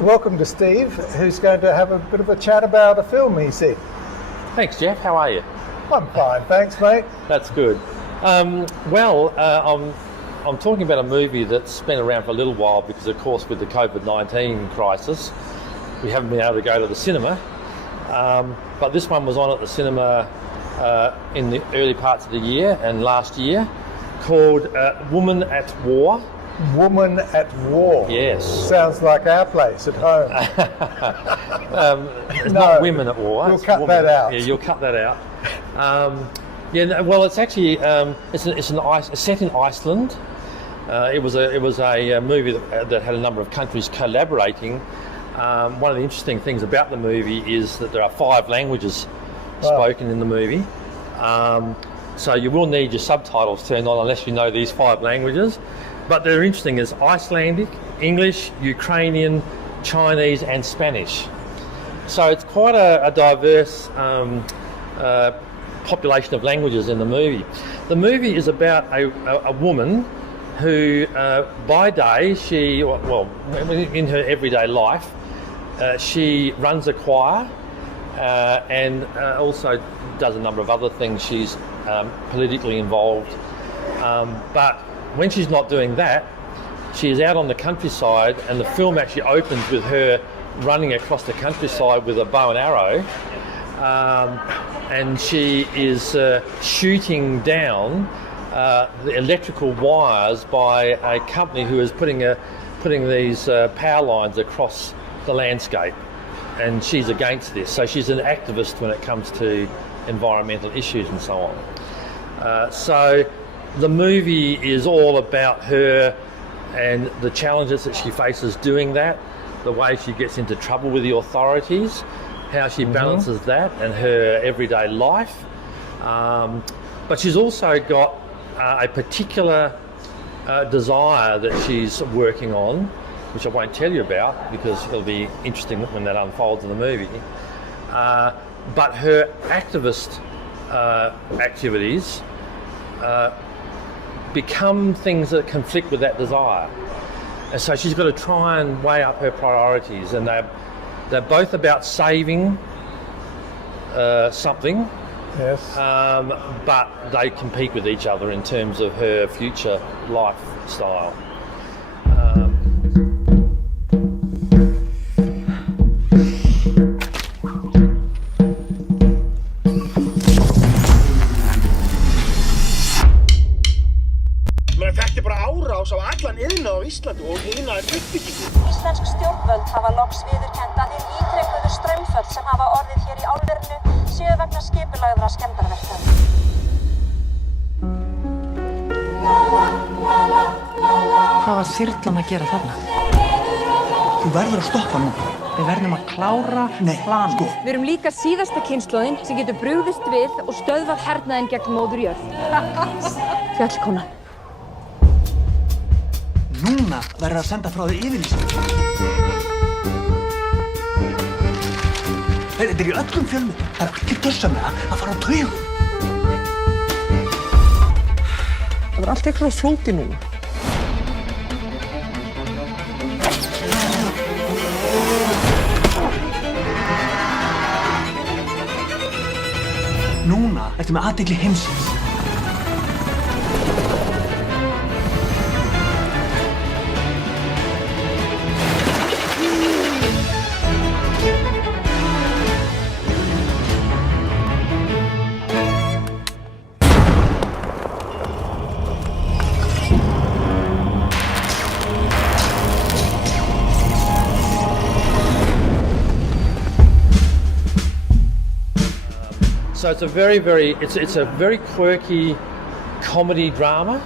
Welcome to Steve, who's going to have a bit of a chat about a film he's in. Thanks, Jeff. How are you? I'm fine, thanks, mate. That's good. I'm talking about a movie that's been around for a little while because, of course, with the COVID-19 crisis, we haven't been able to go to the cinema. But this one was on at the cinema in the early parts of the year and last year, called Woman at War. Woman at War. Yes. Sounds like our place at home. It's not Women at War. You'll cut that out. Yeah, you'll cut that out. Well, it's actually it's set in Iceland. It was a movie that had a number of countries collaborating. One of the interesting things about the movie is that there are 5 languages spoken in the movie. So you will need your subtitles turned on unless you know these 5 languages. But they're interesting as Icelandic, English, Ukrainian, Chinese and Spanish. So it's quite a diverse population of languages in the movie. The movie is about a woman who by day, in her everyday life, she runs a choir and also does a number of other things. She's politically involved. But when she's not doing that, she is out on the countryside, and the film actually opens with her running across the countryside with a bow and arrow, and she is shooting down the electrical wires by a company who is putting these power lines across the landscape, and she's against this. So she's an activist when it comes to environmental issues and so on. So the movie is all about her and the challenges that she faces doing that, the way she gets into trouble with the authorities, how she balances that and her everyday life. But she's also got a particular desire that she's working on, which I won't tell you about because it'll be interesting when that unfolds in the movie. But her activist activities become things that conflict with that desire. And so she's got to try and weigh up her priorities, and they're both about saving something. Yes. But they compete with each other in terms of her future lifestyle. Þetta er bara árás á allan iðnað á Íslandi og iðnaðaruppbyggingu. Íslensk stjórnvöld hafa loks viðurkennt að hin ítrekuðu straumföll sem hafa orðið hér í álverinu séu vegna skipulagðra skemmdarverka. Hvað var þyrlan að gera þarna? Þú verður að stoppa nú. Við verðum að klára planið. Sko. Við erum líka síðasta kynslóðin sem getur brugðist við og stöðvað hernaðinn gegn móður jörð. Fjallkonan. Núna verður að senda frá þér yfirlýsingu. Þetta er í öllum fjölmiðlum. Það er allir gjörsamlega að fara á taugum. Það var allt eitthvað flókið núna. Núna ertu með athygli heimsins. So it's a very quirky comedy drama,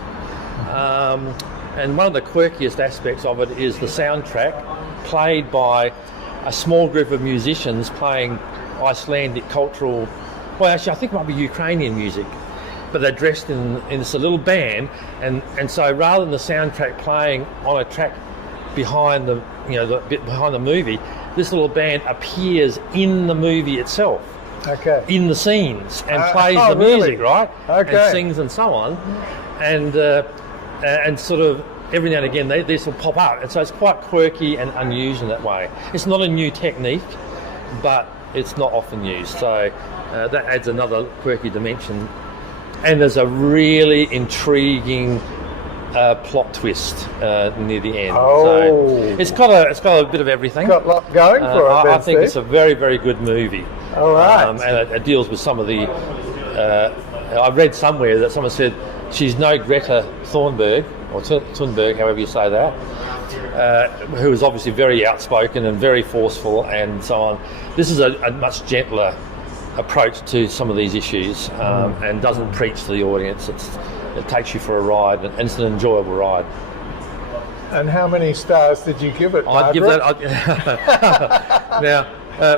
and one of the quirkiest aspects of it is the soundtrack, played by a small group of musicians playing Icelandic cultural, well actually I think it might be Ukrainian music, but they're dressed in this little band, and so rather than the soundtrack playing on a track behind the bit behind the movie, this little band appears in the movie itself. Okay. In the scenes and plays the music, really? right? Okay. And sings and so on, and sort of every now and again this will pop up, and so it's quite quirky and unusual in that way. It's not a new technique, but it's not often used, so that adds another quirky dimension. And there's a really intriguing plot twist near the end. Oh. So it's got a bit of everything. Got a lot going for it. I then, think Steve. it's a very, very good movie. All right. And it deals with some of the. I read somewhere that someone said she's no Greta Thunberg, or Thunberg, however you say that, who is obviously very outspoken and very forceful and so on. This is a much gentler approach to some of these issues, and doesn't preach to the audience. It takes you for a ride, and it's an enjoyable ride. And how many stars did you give it, I'd give Margaret? that. Now,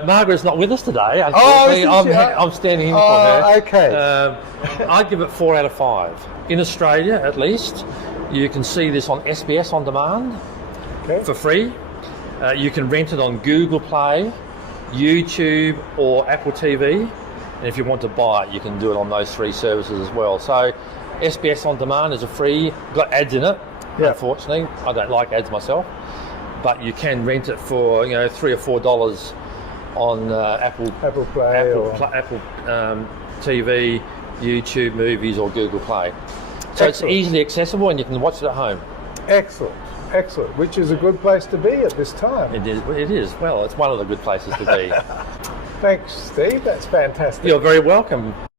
Margaret's not with us today. Oh, Unfortunately, isn't she? I'm standing in for Oh, her. okay. I'd give it 4 out of 5. In Australia, at least, you can see this on SBS On Demand Okay. for free. You can rent it on Google Play, YouTube, or Apple TV. And if you want to buy it, you can do it on those 3 services as well. So SBS On Demand is a free, got ads in it. Yeah. Unfortunately, I don't like ads myself, but you can rent it for $3 or $4 on Apple Play Apple TV, YouTube Movies, or Google Play. So it's Excellent. easily accessible, and you can watch it at home. Excellent. Which is a good place to be at this time. It is. Well, it's one of the good places to be. Thanks, Steve. That's fantastic. You're very welcome.